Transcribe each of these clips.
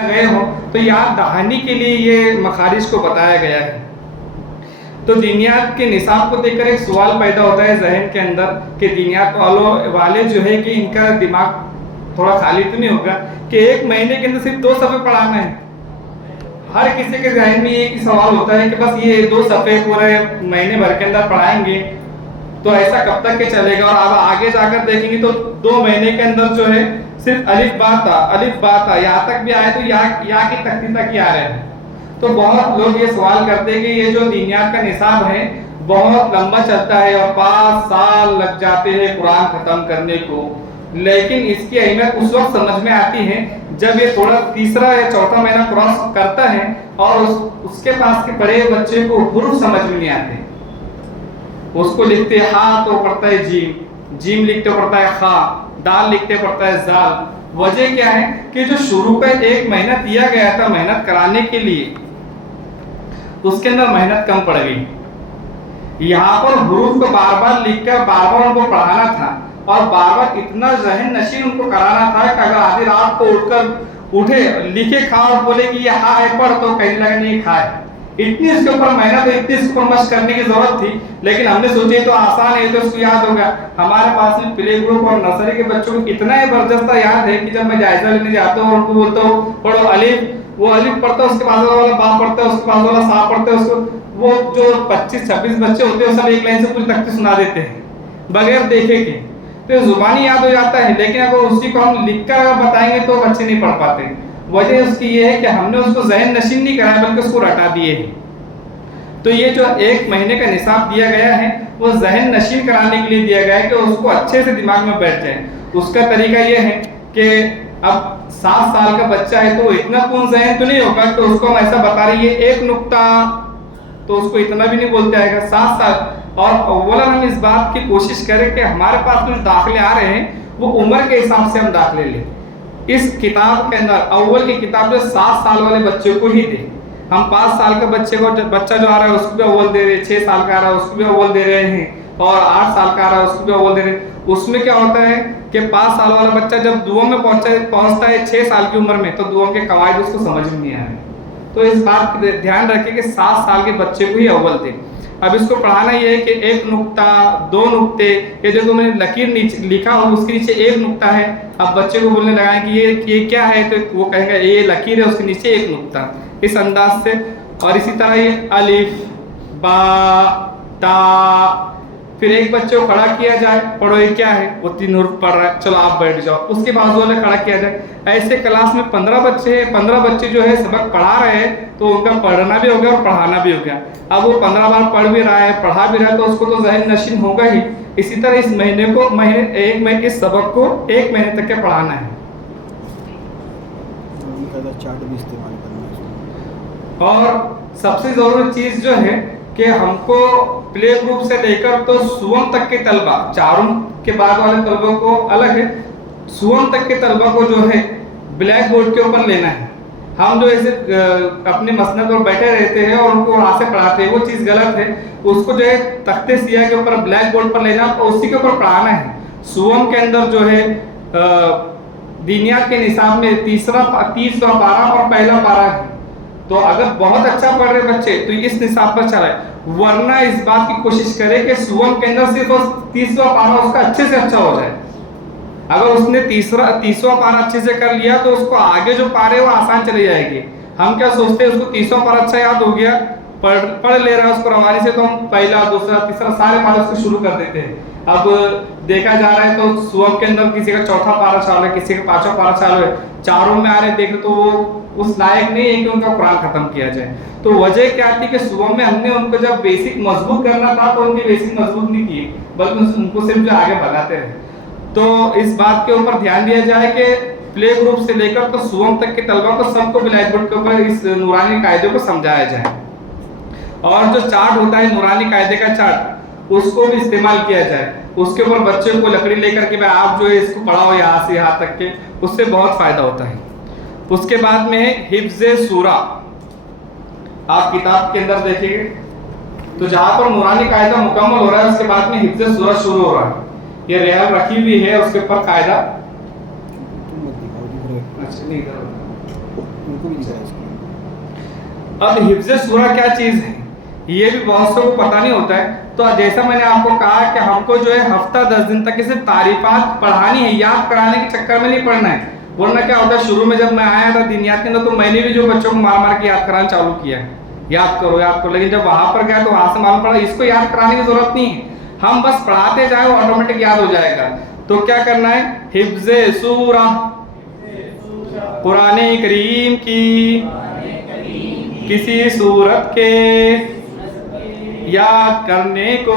गए हो तो याद दहानी के लिए ये मखारिज को बताया गया है। तो दीनियात के निसाब को देखकर एक सवाल पैदा होता है जहन के अंदर कि दीनियात वाले जो है कि इनका दिमाग थोड़ा खाली तो नहीं होगा कि एक महीने के अंदर सिर्फ 2 सफ़े पढ़ाना है। हर किसी के जहन में एक ही सवाल होता है कि बस ये 2 सफ़े पूरे महीने भर के अंदर पढ़ाएंगे तो ऐसा कब तक के चलेगा। और अब आगे जाकर देखेंगे तो 2 महीने के अंदर जो है सिर्फ अलिफ बा था यहाँ तक भी आए तो या की तख्ती तक ही आ रहे हैं। तो बहुत लोग ये सवाल करते हैं कि ये जो दीनियात का निसाब है बहुत लंबा चलता है और 5 साल लग जाते हैं कुरान खत्म करने को, लेकिन इसकी अहमियत उस वक्त समझ में आती है जब ये थोड़ा तीसरा या चौथा महीना क्रॉस करता है और उसके पास के बड़े बच्चे को हुरूफ समझ में नहीं आते। उसको लिखते हा तो पढ़ता है जीम लिखते पढ़ता है खा, दाल लिखते पढ़ता है जाल। वजह क्या है कि जो शुरू का 1 महीना दिया गया था मेहनत कराने के लिए उसके अंदर मेहनत कम पड़ गई। यहाँ पर हुरूफ को बार बार लिखकर बार बार उनको पढ़ाना था और बार बार इतना जहन नशीन उनको कराना था कि अगर आधी रात को उठकर उठे लिखे खा और बोले कि ये हा है पढ़ तो कहने लगे नहीं खा है। इतनी इसके ऊपर मेहनत तो इतनी इसके ऊपर मशक करने की जरूरत थी, लेकिन हमने सोचे तो आसान है तो इसको याद होगा। हमारे पास में प्ले ग्रुप और नर्सरी के बच्चों को कितना जबरदस्त याद है कि जब मैं जायजा लेने जाता हूँ और उनको बोलता हूँ पढ़ो अलिफ, वो अलिफ पढ़ता है उसके पास वाला बा पढ़ता है उसके पास वाला सा पढ़ता है, उसको वो जो 25-26 बच्चे होते हैं सब एक लाइन से पूरी तख्ती सुना देते हैं बगैर देखे के। तो जुबानी याद हो जाता है, लेकिन अगर उसी को हम लिखकर अगर बताएंगे तो बच्चे नहीं पढ़ पाते। वजह उसकी ये है कि हमने उसको जहन नशीन नहीं कराया बल्कि उसको रटा दिए हैं। तो ये जो 1 महीने का निसाब दिया गया है वो जहन नशीन कराने के लिए दिया गया है कि उसको अच्छे से दिमाग में बैठ जाए। उसका तरीका ये है कि अब 7 साल का बच्चा है तो इतना कौन जहन तो नहीं होगा कि उसको हम ऐसा बता रहे हैं एक नुक्ता तो उसको इतना भी नहीं बोलते आएगा 7 साल। और अव्वलन हम इस बात की कोशिश करें कि हमारे पास कुछ दाखिले आ रहे हैं वो उम्र के हिसाब से हम दाखिले लें। इस किताब के अंदर अव्वल की किताब जो 7 साल वाले बच्चे को ही दे। हम 5 साल का बच्चा जो आ रहा है उसको भी अव्वल दे रहे हैं, 6 साल का आ रहा है उसको भी अव्वल दे रहे हैं और 8 साल का आ रहा है उसको भी अव्वल दे रहे हैं। उसमें क्या होता है कि 5 साल वाला बच्चा जब दुआ में पहुंचता है 6 साल की उम्र में तो दुआ के कवायद उसको समझ में नहीं आ रहे। तो इस बात का ध्यान रखें कि 7 साल के बच्चे को ही अव्वल दें। अब इसको पढ़ाना ये है कि 1 नुक्ता 2 नुक्ते, ये जो मैंने लकीर नीचे लिखा हो उसके नीचे 1 नुक्ता है। अब बच्चे को बोलने लगाएं कि ये क्या है तो वो कहेगा ये लकीर है उसके नीचे 1 नुक्ता, इस अंदाज से। और इसी तरह ये अलिफ बा ता, फिर एक बच्चे को खड़ा किया जाए पढ़ो ये क्या है वो 3 हुर्फ पढ़ रहा है चलो आप बैठ जाओ, उसके बाजू वाले खड़ा किया जाए। ऐसे क्लास में 15 बच्चे हैं, 15 बच्चे जो है सबक पढ़ा रहे हैं तो उनका पढ़ना भी हो गया और पढ़ाना भी हो गया। अब वो 15 बार पढ़ भी रहा है पढ़ा भी रहा है तो उसको तो जहन नशीन होगा ही। इसी तरह इस महीने को एक महीने इस सबक को 1 महीने तक के पढ़ाना है। चार्ट भी इस्तेमाल करना है। और सबसे जरूरी चीज जो है कि हमको प्ले ग्रुप से लेकर तो सुवम तक के तलबा, चारों के बाद वाले तलबा को अलग है, सुवम तक के तलबा को जो है ब्लैक बोर्ड के ऊपर लेना है। हम जो ऐसे अपने मसनद पर बैठे रहते हैं और उनको वहां से पढ़ाते हैं वो चीज़ गलत है। उसको जो है तख्ते सिया के ऊपर ब्लैक बोर्ड पर लेना और उसी के ऊपर पढ़ाना है। सुवम के अंदर जो है दीनियात के निसाब में तीसरा पारा और पहला पारा है। तो अगर बहुत अच्छा पढ़ रहे बच्चे तो इस निसाब पर चलाए, वरना इस बात की कोशिश करें कि सुवम के अंदर सिर्फ 30वां पारा उसका अच्छे से अच्छा हो जाए। अगर उसने 30वां पारा अच्छे से कर लिया तो उसको आगे जो पारे वो आसान चले जाएगी। हम क्या सोचते हैं उसको 30वां पारा अच्छा याद हो गया, पढ़ ले रहा है उसको रवानी से, तो हम पहला दूसरा तीसरा सारे पारे उसको शुरू कर देते हैं। अब देखा जा रहा है तो सुवम के अंदर किसी का 4था पारा चालू है, किसी का 5वां पारा चालू है, चारों में आ रहे देखे तो वो उस लायक नहीं है कि उनका कुरान खत्म किया जाए। तो वजह क्या थी कि सुबह में हमने उनको जब बेसिक मजबूत करना था तो उनकी बेसिक मजबूत नहीं की बल्कि उनको सिर्फ जो आगे भगाते रहे। तो इस बात के ऊपर ध्यान दिया जाए कि प्ले ग्रुप से लेकर तो सुवम तक के तलबा को सबको ब्लैक बोर्ड के ऊपर इस नूरानी कायदे को समझाया जाए। और जो चार्ट होता है नूरानी कायदे का चार्ट उसको भी इस्तेमाल किया जाए। उसके ऊपर बच्चे को लकड़ी लेकर के भाई आप जो है इसको पढ़ाओ यहाँ से यहाँ तक के, उससे बहुत फायदा होता है। उसके बाद में है हिफ्ज़े सूरा। आप किताब के अंदर देखिए तो जहाँ पर नूरानी कायदा मुकम्मल हो रहा है उसके बाद में हिफ्ज़े सूरा शुरू हो रहा है। ये रेल रखी हुई है उसके ऊपर कायदा। अच्छा नहीं उनको भी दिख रहा है इसको। अब हिफ्ज़ सूरा क्या चीज़ है ये भी बहुत से को पता नहीं होता है। तो जैसा मैंने आपको कहा कि हमको जो है हफ्ता 10 दिन तक सिर्फ तारीफात पढ़ानी है, याद कराने के चक्कर में नहीं पढ़ना है। वरना क्या होता है, शुरू में जब मैं आया था दीनियात के अंदर तो मैंने भी जो बच्चों को मार मार के याद कराना चालू किया, याद करो याद करो, लेकिन जब वहां पर गया तो वहां से मालूम पड़ा इसको याद कराने की जरूरत नहीं है, हम बस पढ़ाते जाए वो ऑटोमेटिक याद हो जाएगा। तो क्या करना है, हिफ्ज़े सूरा, कुरान करीम की किसी सूरत के याद करने को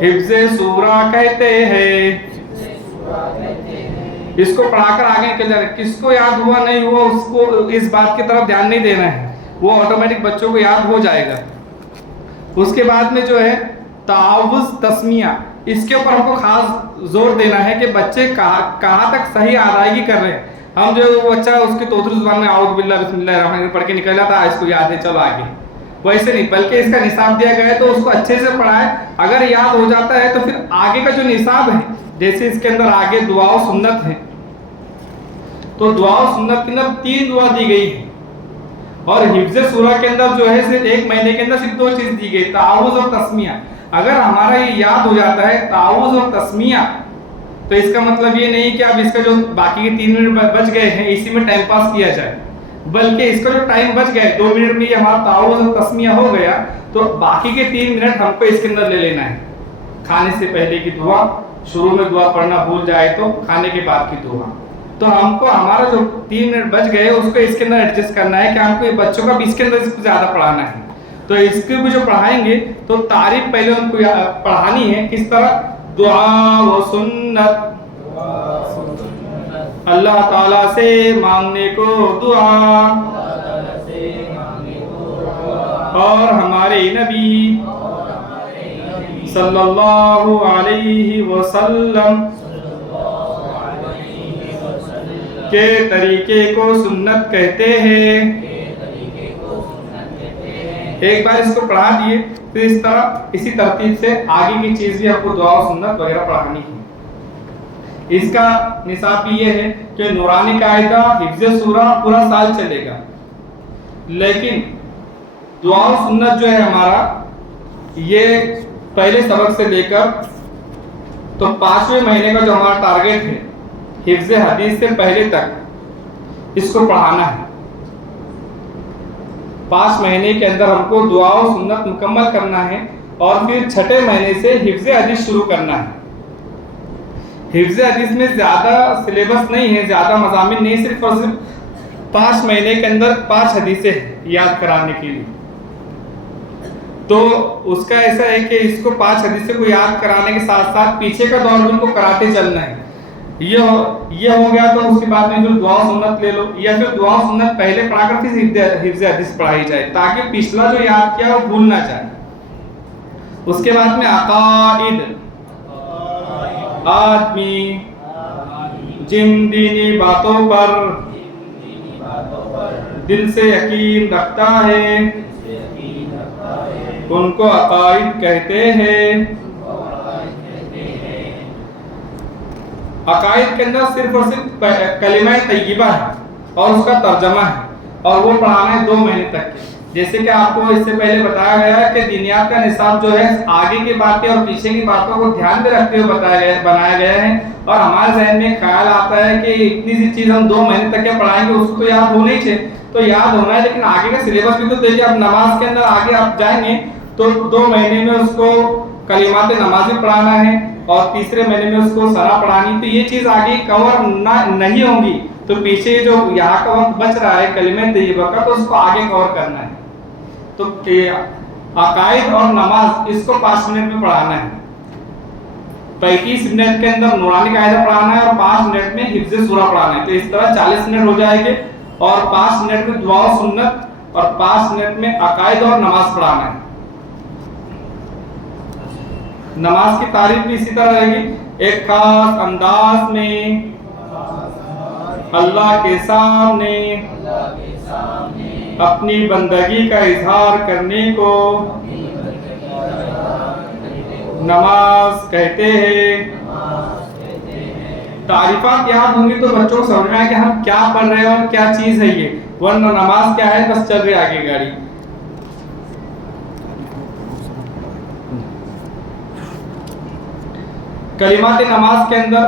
हिफ्ज़े सूरा कहते हैं। इसको पढ़ाकर आगे निकल जाए, किसको याद हुआ नहीं हुआ उसको इस बात की तरफ ध्यान नहीं देना है, वो ऑटोमेटिक बच्चों को याद हो जाएगा। उसके बाद में जो है तावुज़ तस्मिया, इसके ऊपर हमको खास जोर देना है कि बच्चे कहाँ तक सही अदायगी कर रहे हैं। हम जो बच्चा उसकी तोतरी जुबान में आउज़ बिल्लाह बिस्मिल्लाह रहमान पढ़ के निकल जाता है, इसको याद है चलो आगे, वैसे नहीं, बल्कि इसका निसाब दिया गया है तो उसको अच्छे से पढ़ाए। अगर याद हो जाता है तो फिर आगे का जो निसाब है, जैसे इसके अंदर आगे दुआ और सुन्नत है, तो दुआ और सुन्नत के अंदर 3 दुआ दी गई है। और हिफ्ज़े सूरा के अंदर जो है सिर्फ 1 महीने के अंदर सिर्फ 2 चीज दी गई, तावुज़ और तस्मिया। अगर हमारा ये याद हो जाता है तावुज़ और तस्मिया, तो इसका मतलब ये नहीं कि अब इसका जो बाकी के 3 मिनट बच गए हैं इसी में टाइम पास किया जाए, बल्कि इसका जो टाइम बच गया 2 मिनट में ये हमारा तावुज़ और तस्मिया हो गया, तो बाकी के 3 मिनट हमको इसके अंदर ले लेना है। खाने से पहले की दुआ, शुरू में दुआ पढ़ना भूल जाए तो खाने के बाद की दुआ, तो हमको हमारा जो 3 मिनट बच गए उसको इसके अंदर एडजस्ट करना है कि हमको ये बच्चों का भी इसके अंदर इसको ज्यादा पढ़ाना है। तो इसके भी जो पढ़ाएंगे तो तारीफ पहले उनको पढ़ानी है, किस तरह, दुआ व सुन्नत, अल्लाह ताला से मांगने को दुआ, और हमारे नबी सल्लल्लाहु अलैहि वसल्लम के तरीके को सुन्नत कहते हैं। एक बार इसको पढ़ा दिए फिर इस तरह इसी तरतीब से आगे की चीज भी आपको दुआ और सुन्नत वगैरह पढ़ानी है। इसका निसाब ये है कि नूरानी कायदा हिफ्ज़े सूरा पूरा साल चलेगा, लेकिन दुआ और सुन्नत जो है हमारा ये पहले सबक से लेकर तो 5वें महीने का जो हमारा टारगेट है हिफ्ज़े हदीस से पहले तक इसको पढ़ाना है। 5 महीने के अंदर हमको दुआ और सुन्नत मुकम्मल करना है और फिर 6ठे महीने से हिफ्ज़े हदीस शुरू करना है। हिफ्ज़े हदीस में ज़्यादा सिलेबस नहीं है, ज़्यादा मज़ामिन नहीं, सिर्फ और सिर्फ 5 महीने के अंदर 5 हदीसें याद कराने के लिए। तो उसका ऐसा है कि इसको 5 हदीसें को याद कराने के साथ साथ पीछे का दौर भी उनको कराते चलना है। ये हो गया तो उसके बाद में जो दुआ सुन्नत ले लो, या फिर दुआ सुन्नत पहले पढ़ाकर फिर हिफ्ज़ हदीस पढ़ाई जाए ताकि पिछला जो याद किया वो भूल ना जाए। उसके बाद में अकाइद, आदमी जिन दीनी बातों पर दिल से यकीन रखता है उनको अकाइद कहते हैं। अकाइद के अंदर सिर्फ और सिर्फ कलिमा तय्यबा है और उसका तर्जमा है, और वो पढ़ाना है 2 महीने तक के। जैसे कि आपको इससे पहले बताया गया है कि दीनियात का निसाब जो है आगे की बातें और पीछे की बातों को ध्यान में रखते हुए बनाया गया है, और हमारे जहन में ख्याल आता है कि इतनी सी चीज हम 2 महीने तक क्या पढ़ाएंगे, उसको तो याद होना ही चाहिए, तो याद होना है, लेकिन आगे का सिलेबस भी तो देखिए। अब नमाज के अंदर आगे आप जाएंगे तो 2 महीने में उसको कलिमात नमाज़ी पढ़ाना है और तीसरे महीने में उसको सरा पढ़ानी, तो ये चीज आगे कवर नहीं होगी, तो पीछे जो यहाँ का वक्त बच रहा है कलिमा तय्यबा का, तो उसको आगे कवर करना है। तो अकाइद और नमाज इसको 5 मिनट में पढ़ाना है, 35 मिनट के अंदर नूरानी कायदा पढ़ाना है और 5 मिनट में हिफ्ज़े सूरा पढ़ाना है। तो इस तरह 40 मिनट हो जाएंगे, और 5 मिनट में दुआ और सुन्नत और 5 मिनट में अकाइद और नमाज पढ़ाना है। नमाज की तारीफ भी इसी तरह रहेगी, एक खास अंदाज में अल्लाह के सामने अपनी बंदगी का इजहार करने को नमाज कहते हैं। तारीफात याद होंगी तो बच्चों को समझ में आए कि हम क्या पढ़ रहे हैं और क्या चीज है ये, वरना नमाज क्या है, बस चल रही आगे गाड़ी। कलिमात नमाज के अंदर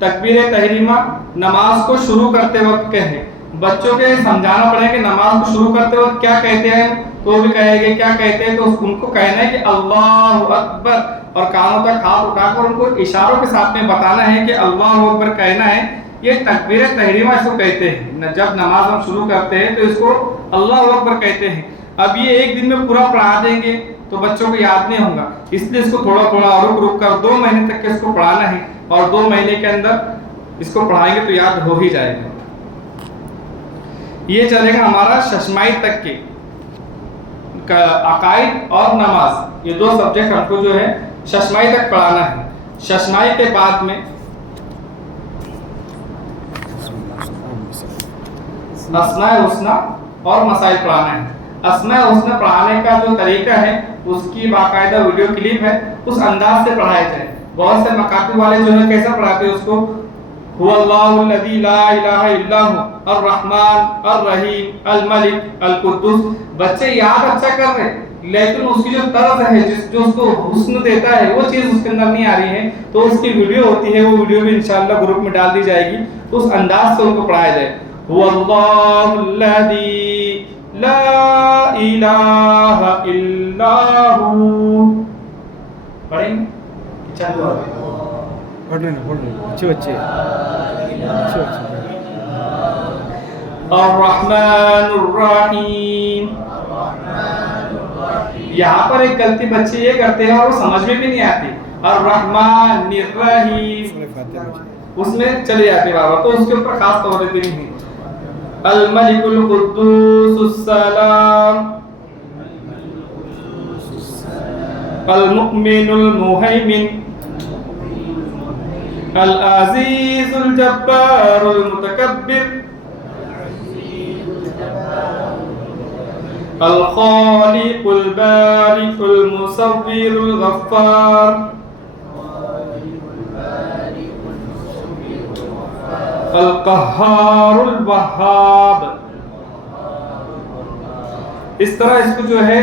तकबीर तहरीमा नमाज को शुरू करते वक्त कहें, बच्चों के समझाना पड़ेगा कि नमाज को शुरू करते वक्त क्या कहते हैं, तो भी कहेंगे क्या कहते हैं, तो उनको कहना है कि अल्लाहु अकबर, और कानों तक हाथ उठाकर उनको इशारों के साथ में बताना है कि अल्लाहु अकबर कहना है। ये तकबीर तहरीमा इसको कहते हैं। जब नमाज हम शुरू करते हैं तो इसको अल्लाहु अकबर कहते हैं। अब ये एक दिन में पूरा पढ़ा देंगे तो बच्चों को याद नहीं होगा, इसलिए इसको थोड़ा थोड़ा रुक रुक कर 2 महीने तक के इसको पढ़ाना है, और 2 महीने के अंदर इसको पढ़ाएंगे तो याद हो ही जाएगा। ये चलेगा हमारा शशमाई तक के अकाइद और नमाज, ये 2 सब्जेक्ट हमको जो है शशमाई तक पढ़ाना है। शशमाई के बाद में अस्माए हुस्ना और मसाइल पढ़ाना है। अस्माए हुस्ना पढ़ाने का जो तरीका है उसकी बाकायदा वीडियो क्लिप है, उस अंदाज से पढ़ाया जाए। बहुत से मकातब वाले जो है कैसा पढ़ाते हैं उसको, हुवल्लाहुल्लज़ी ला इलाहा इल्ला हु अर्रहमान अर्रहीम अल मलिक अल कुद्दूस। बच्चे याद अच्छा कर रहे हैं लेकिन उसकी जो तर्ज है, जो उसको हुस्न देता है, वो चीज उसके अंदर नहीं आ रही है, तो उसकी वीडियो होती है, वो वीडियो भी इंशाअल्लाह ग्रुप में डाल दी जाएगी, तो उस अंदाज से उनको पढ़ाया जाए। हुवल्लाहुल्लज़ी ला इलाहा इल्ला हु। पढ़ेंगे पढ़ रहे अच्छे बच्चे अर्रहमानुर्रहीम। यहाँ पर एक गलती बच्चे ये करते हैं और वो समझ में भी नहीं आती, अर्रहमानिर्रहीम उसमें चले जाते बाबा, तो उसके ऊपर खास तौर देते नहीं है। अल मलिकुल कुद्दूस सलाम अल मुमिनुल मुहैमिन अल अजीजुल जब्बारुल मुतकब्बिर अल खालिकुल बारिकुल मुसव्विरुल गफ्फार अल क़ह्हारुल वहाब। इस तरह इसको जो है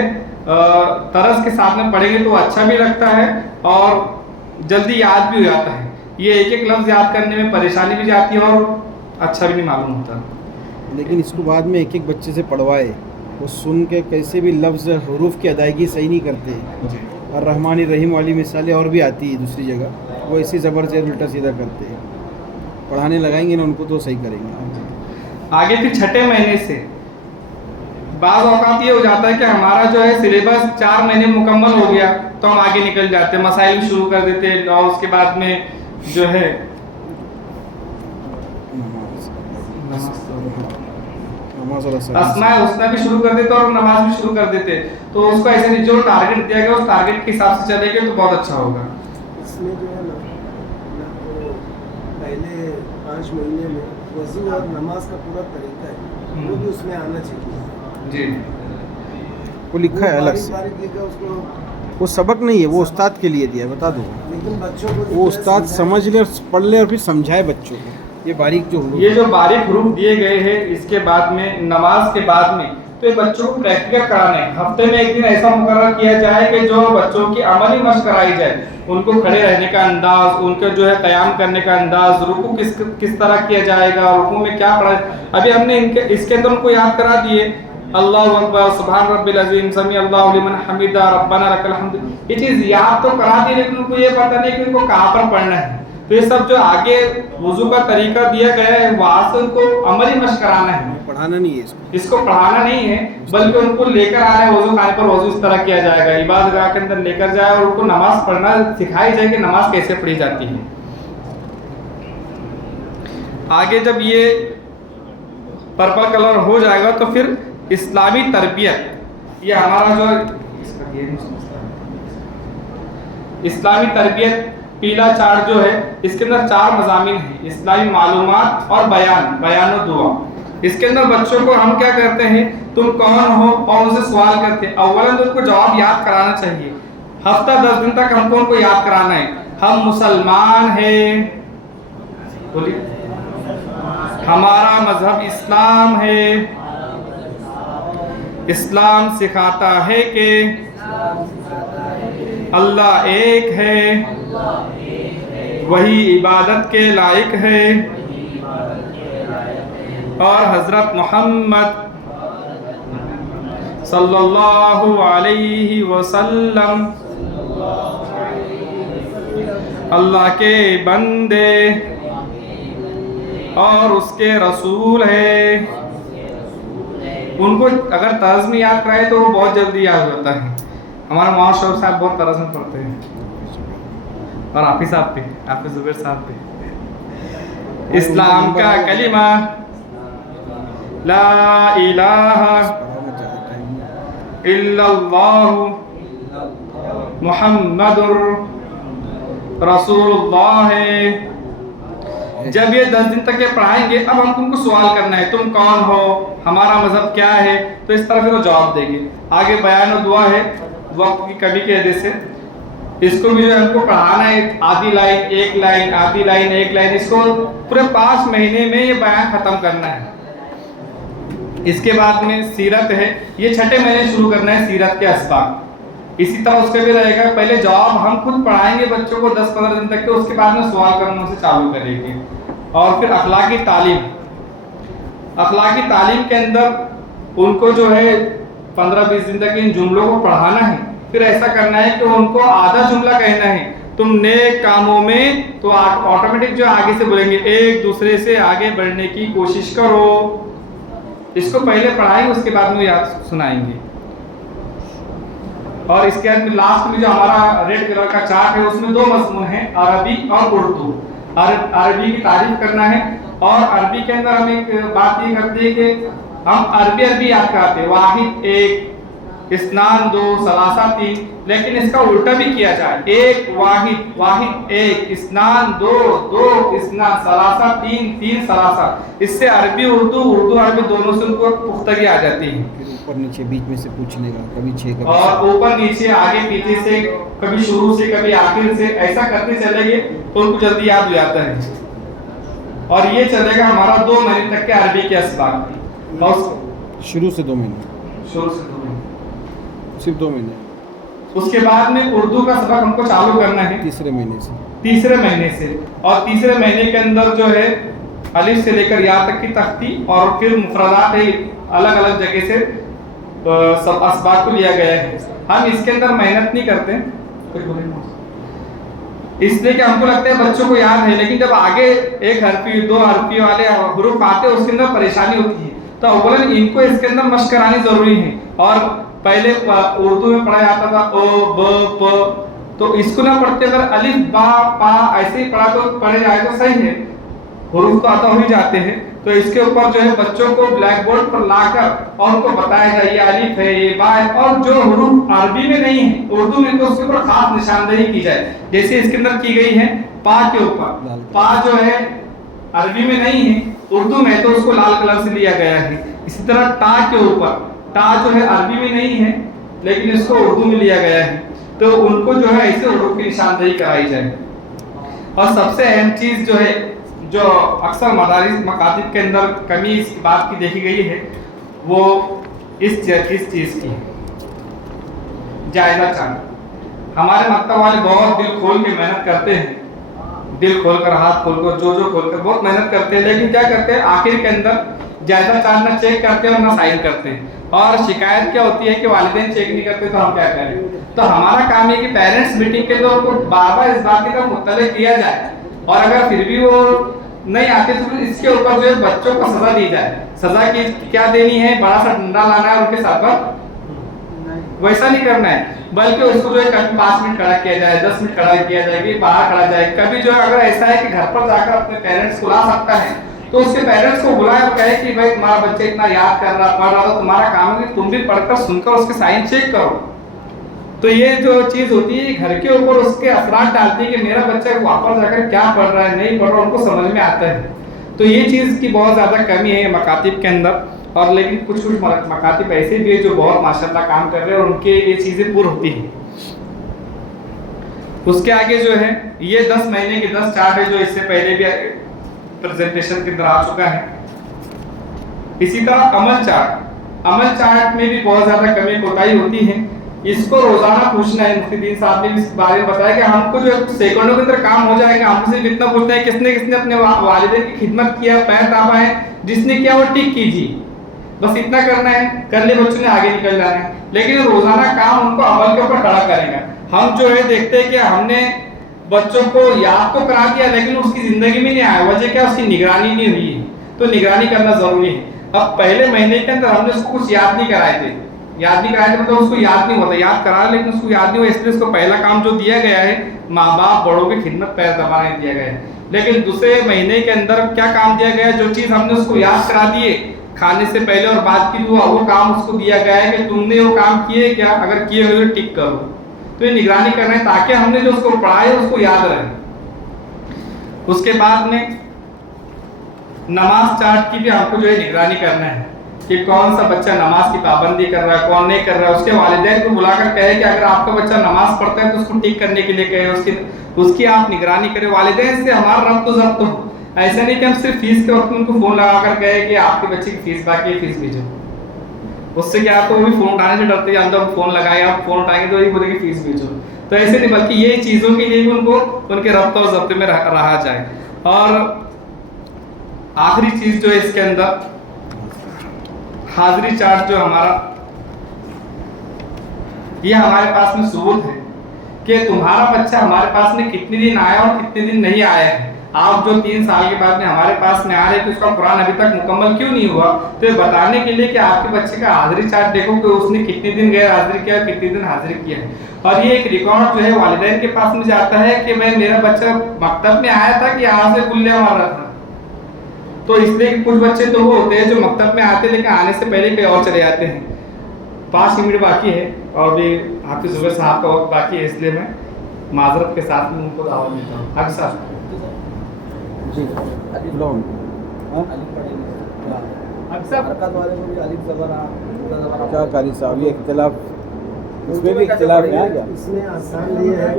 तरस के साथ में पढ़ेंगे तो अच्छा भी लगता है और जल्दी याद भी हो जाता है। ये एक एक लफ्ज याद करने में परेशानी भी जाती है और अच्छा भी नहीं मालूम होता। लेकिन इसको बाद में एक एक बच्चे से पढ़वाए, वो सुन के कैसे भी लफ्ज़ हरूफ की अदायगी सही नहीं करते। और रहमानी रहीम वाली मिसालें और भी आती है दूसरी जगह, वो इसी ज़बर से उल्टा सीधा करते हैं। पढ़ाने लगाएंगे ना उनको तो सही करेंगे। आगे फिर 6ठे महीने से बाज़ औक़ात ये हो जाता है कि हमारा जो है सिलेबस 4 महीने मुकम्मल हो गया तो हम आगे निकल जाते हैं, मसाइल भी शुरू कर देते हैं, और उसके बाद में जो है अस्माए हुस्ना भी शुरू कर देते और नमाज भी शुरू कर देते। तो उसको ऐसे नहीं, जो टारगेट दिया गया उस टारगेट के हिसाब से चलेंगे तो बहुत अच्छा होगा। इसमें जो है ना, पहले 5 महीने में वज़ू और नमाज का पूरा तरीका है, वो भी उसमें आना चाहिए जी। वो लिखा है अलग से, उसको वो सबक नहीं है, वो उस्ताद के लिए दिया है, बता दो। लेकिन बच्चों को वो उस्ताद समझ ले, पढ़ ले और फिर समझाए बच्चों को। ये बारीक ये जो बारीक हुरूफ दिए गए हैं, इसके बाद में नमाज के बाद में तो ये बच्चों को प्रैक्टिकल कराना है। हफ्ते में एक दिन ऐसा मुकर्रर किया जाए कि जो बच्चों की अमली मशक कराई जाए, उनको खड़े रहने का अंदाज, उनका जो है क़याम करने का अंदाज, रुकू किस तरह किया जाएगा, रुकू में क्या पढ़ा। अभी हमने इसके अंदर उनको याद करा दिए, अल्लाहु अकबर, सुभान रब्बिल अज़ीम, समी अल्लाहु लिमन हमिदा, रब्बना लकल हम्द। ये चीज़ याद तो करा दी लेकिन उनको ये पता नहीं कि उनको कहाँ पर पढ़ना है। तो ये सब जो आगे वुज़ू का तरीका दिया गया है वहाँ से उनको अमली मशक कराना है, पढ़ाना नहीं है इसको पढ़ाना नहीं है, बल्कि उनको लेकर आना है। वुज़ू खाने पर वुज़ू इस तरह किया जाएगा, इबादतगाह के अंदर लेकर जाए और उनको नमाज पढ़ना सिखाई जाए कि नमाज कैसे पढ़ी जाती है। आगे जब ये पर्पल कलर हो जाएगा तो फिर इस्लामी तरबियत, ये हमारा जो इस्लामी तरबियत पीला चार्ट जो है, इसके अंदर 4 मज़ामीन हैं, इस्लामी मालूमात और बयान और दुआ। इसके अंदर बच्चों को हम क्या करते हैं, तुम कौन हो, और उनसे सवाल करते हैं। अव्वलन तो उनको जवाब याद कराना चाहिए, हफ्ता 10 दिन तक हमको उनको याद कराना है। हम मुसलमान हैं, बोलिए। हमारा मजहब इस्लाम है। इस्लाम सिखाता है कि अल्लाह एक है, वही इबादत के लायक है, और हज़रत मोहम्मद सल्लल्लाहु अलैहि वसल्लम अल्लाह के बंदे और उसके रसूल है। उनको अगर तर्ज में याद कराए तो वो बहुत जल्दी याद होता है। हमारा मोहम्मद शौफ साहब बहुत तरज में पढ़ते हैं, और हाफिज साहब पे, हाफिज जुबैर साहब पे। इस्लाम का कलिमा ला इलाहा इल्लल्लाहु मुहम्मदुर रसूलुल्लाह है। जब ये 10 दिन तक ये पढ़ाएंगे, अब हम तुमको सवाल करना है, तुम कौन हो, हमारा मजहब क्या है, तो इस तरह फिर वो जवाब देंगे। आगे बयान और दुआ है, वक्त की कमी की वजह से इसको भी जो है हमको पढ़ाना है, आधी लाइन एक लाइन, आधी लाइन एक लाइन, इसको पूरे 5 महीने में ये बयान खत्म करना है। इसके बाद में सीरत है, ये छठे महीने शुरू करना है सीरत के असबाब। इसी तरह उसका भी रहेगा, पहले जवाब हम खुद पढ़ाएंगे बच्चों को 10-15 दिन तक के, उसके बाद में सवाल करने से चालू करेंगे। और फिर अखलाकी तालीम, अखलाकी तालीम के अंदर उनको जो है 15-20 दिन तक इन जुमलों को पढ़ाना है। फिर ऐसा करना है कि उनको आधा जुमला कहना है, तुम नेक कामों में, तो ऑटोमेटिक जो आगे से बोलेंगे एक दूसरे से आगे बढ़ने की कोशिश करो। इसको पहले पढ़ाएंगे, उसके बाद में याद सुनाएंगे। और इसके बाद में लास्ट में जो हमारा रेड कलर का चार्ट है, उसमें 2 मज़मून हैं, अरबी और उर्दू। अरबी की तारीफ करना है, और अरबी के अंदर हम एक बात ये करते हैं कि हम अरबी याद कराते हैं, वाहिद एक, इस्नान दो, सलासा तीन, लेकिन इसका उल्टा भी किया जाए, एक वाहिद, वाहिद एक, इस्नान दो, दो इस्नान, सलासा तीन, तीन सलासा। इससे अरबी उर्दू, उर्दू अरबी दोनों से उनको पुख्तगी आ जाती है। ऊपर नीचे बीच में से पूछने का, कभी 6 कभी और ऊपर नीचे आगे पीछे से, कभी शुरू से कभी आखिर से, ऐसा करते चलेंगे तो उनको जल्दी याद हो जाता है। और ये चलेगा हमारा 2 महीने तक के अरबी के असबाब। और शुरू से 2 महीने, शुरू से 2 महीने, सिर्फ 2 महीने। उसके बाद में उर्दू का सबक हमको चालू करना है तीसरे महीने से। तीसरे महीने से। और तीसरे महीने के अंदर जो है अलिफ से लेकर या तक की तख्ती, और फिर मुफरदात है अलग अलग जगह से सब असबाब को लिया गया है। हम इसके अंदर मेहनत नहीं करते इसलिए कि हमको लगता है बच्चों को याद है, लेकिन जब आगे 1 हरफी 2 हरफी वाले हुरूफ आते हैं उसके अंदर परेशानी होती है। तो अव्वलन इनको इसके अंदर मशक करानी जरूरी है। और पहले उर्दू में पढ़ा जाता था ओ ब प, तो इसको ना पढ़ते अगर अलिफ बा पा ऐसे ही पढ़ा तो पढ़े जाए तो सही है, हुरूफ तो आता हो जाते हैं। तो इसके ऊपर जो है बच्चों को ब्लैक बोर्ड पर लाकर और उनको बताया जाए ये अलिफ है, ये बा है, और जो हुरूफ अरबी में नहीं है उर्दू में तो उसके ऊपर खास निशानदेही की जाए। जैसे इसके अंदर की गई है पा के ऊपर, पा जो है अरबी में नहीं है, उर्दू में तो उसको लाल कलर से लिया गया है। इसी तरह टा के ऊपर, टा जो है अरबी में नहीं है लेकिन इसको उर्दू में लिया गया है, तो उनको जो है ऐसे हुरूफ की निशानदेही कराई जाए। और सबसे अहम चीज जो है, जो अक्सर मदारिस मकातिब के अंदर कमी इस बात की देखी गई है, वो इस चीज़ की जायजा चाहना। हमारे मकतब वाले बहुत दिल खोल के मेहनत करते हैं, दिल खोलकर हाथ खोलकर जो खोलकर बहुत मेहनत करते हैं, लेकिन क्या करते हैं आखिर के अंदर जायजा चार्ज ना चेक करते हैं और ना साइन करते हैं। और शिकायत क्या होती है कि वालिदैन चेक नहीं करते, तो हम क्या करें। तो हमारा काम है कि पेरेंट्स मीटिंग के दौर पर बार-बार इस बात की तरफ मुत्तले किया जाए, और अगर फिर भी वो नहीं आते तो इसके ऊपर जो है बच्चों को सजा दी जाए। सजा की क्या देनी है, बड़ा सा डंडा लाना है उनके सर पर, वैसा नहीं करना है, बल्कि उसको जो है कभी 5 मिनट खड़ा किया जाए, 10 मिनट खड़ा किया जाए, बाहर खड़ा जाए। कभी जो है अगर ऐसा है कि घर पर जाकर अपने पेरेंट्स को ला सकता है तो उसके पेरेंट्स को बुलाए और कहे कि भाई तुम्हारा बच्चा इतना याद कर रहा, पढ़ रहा, तो तुम्हारा काम है कि तुम भी पढ़कर सुनकर उसके साइन चेक करो। तो ये जो चीज होती है घर के ऊपर उसके असरात डालती है कि मेरा बच्चा वापस जाकर क्या पढ़ रहा है, नहीं पढ़ रहा, उनको समझ में आता है। तो ये चीज़ की बहुत ज़्यादा कमी है मकातिब के अंदर। और लेकिन कुछ मकातिब ऐसे भी है जो बहुत माशाल्लाह काम कर रहे हैं और उनके ये चीज़ें पूरी होती हैं। उसके आगे जो है ये 10 महीने के 10 चार्ट है जो इससे पहले भी प्रेजेंटेशन के अंदर आ चुका है। इसी तरह अमल चार्ट में भी बहुत ज्यादा कमी कोताही होती है। इसको रोजाना पूछना है। मुफ्ती साहब ने इस बारे में बताया कि हमको जो सेकंडों के अंदर काम हो जाएगा, हमसे सिर्फ इतना पूछना है किसने किसने अपने वालिदैन की खिदमत किया, पैर दाबा है, जिसने किया वो टिक कीजिए, बस इतना करना है, कर ले बच्चों ने आगे निकल जाना है। लेकिन रोजाना काम उनको अमल के ऊपर खड़ा करेगा। हम जो है देखते हैं कि हमने बच्चों को याद तो करा दिया लेकिन उसकी जिंदगी में नहीं आया, वजह क्या, उसकी निगरानी नहीं हुई है। तो निगरानी करना जरूरी है। अब पहले महीने के अंदर हमने उसको कुछ याद नहीं कराए थे, मतलब उसको याद नहीं होता, याद करा लेकिन उसको याद नहीं हुआ, इसलिए उसको पहला काम जो दिया गया है माँ बाप बड़ों की खिदमत पैर दबाने दिया गया है। लेकिन दूसरे महीने के अंदर क्या काम दिया गया है, जो चीज हमने उसको याद करा दिए खाने से पहले और बाद की दुआ, वो काम उसको दिया गया है कि तुमने वो काम किए क्या, अगर किए हुए तो टिक करो। तो ये निगरानी करना है ताकि हमने जो उसको पढ़ा है उसको याद रहे। उसके बाद में नमाज चार्ट की भी हमको जो है निगरानी करना है कि कौन सा बच्चा नमाज की पाबंदी कर रहा है, कौन नहीं कर रहा है। उसके वालिदैन को बुलाकर कहे कि अगर आपका बच्चा नमाज पढ़ता है तो उसको ठीक करने के लिए कहे, उसकी आप निगरानी करें। वालिदैन से हमारा रब्त तो जब्त हो, ऐसा नहीं कि हम सिर्फ फीस के वक्त में उनको फोन लगाकर कहे कि आपके बच्चे की फीस बाकी है, फीस भेजो। उससे क्या आपको वो भी फोन उठाने से डरते हैं, अंदर फोन लगाए, आप फोन उठाएंगे तो वही बोलेंगे फीस भेजो। तो ऐसे नहीं, बल्कि ये चीजों के लिए भी उनको उनके रब्त और जब्त में रहा जाए। और आखिरी चीज जो है इसके अंदर हाजिरी चार्ट जो हमारा, ये हमारे पास में सबूत है कि तुम्हारा बच्चा हमारे पास में कितने दिन आया और कितने दिन नहीं आया है। आप जो 3 साल के बाद में हमारे पास में आ रहे हैं तो उसका कुरान अभी तक मुकम्मल क्यों नहीं हुआ, तो ये बताने के लिए कि आपके बच्चे का हाजिरी चार्ट देखो कि उसने कितने दिन गैर हाजिरी किया, कितने दिन हाजिरी किया है। और ये एक रिकॉर्ड जो है वालिदैन के पास में जाता है कि मैं मेरा बच्चा मकतब में आया था कि यहाँ से गुल्ले मार रहा था। तो इसलिए कुछ बच्चे तो वो होते हैं जो मकतब में आते हैं लेकिन आने से पहले कहीं और चले जाते हैं। 5 मिनट बाकी है और भी हाफिज जुबैर साहब का वक्त बाकी है, इसलिए मैं माजरत के साथ में उनको दावत देता हूँ। हाफिज साहब जी क्या कारी साहब, ये इख्तिलाफ, इसमें भी इख्तिलाफ है क्या? इसमें आसान ये है